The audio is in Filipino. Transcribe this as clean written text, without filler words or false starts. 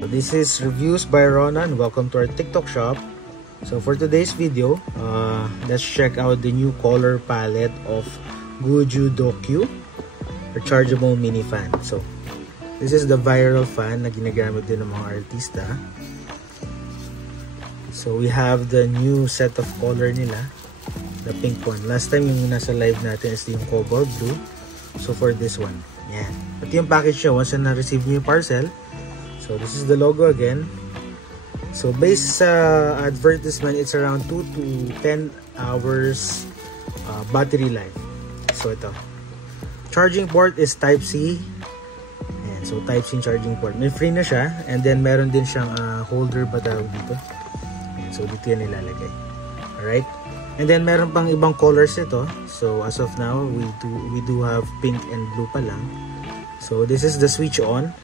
This is Reviews by Ronan. Welcome to our TikTok shop. So for today's video, let's check out the new color palette of Guju Dokyu rechargeable mini fan. So this is the viral fan na ginagamit din ng mga artista. So we have the new set of color nila, the pink one. Last time yung nasa live natin is yung cobalt blue. So for this one, yan. At yung package niya, once na na-receive niyo yung parcel, so this is the logo again. So based sa advertisement, it's around 2 to 10 hours battery life. So ito, charging port is Type-C. Ayan, so Type-C charging port. May free na siya, and then meron din siyang holder pa tawag dito. Ayan, so dito yan nilalagay. Alright, and then meron pang ibang colors ito. So as of now, we do have pink and blue pa lang. So this is the switch on.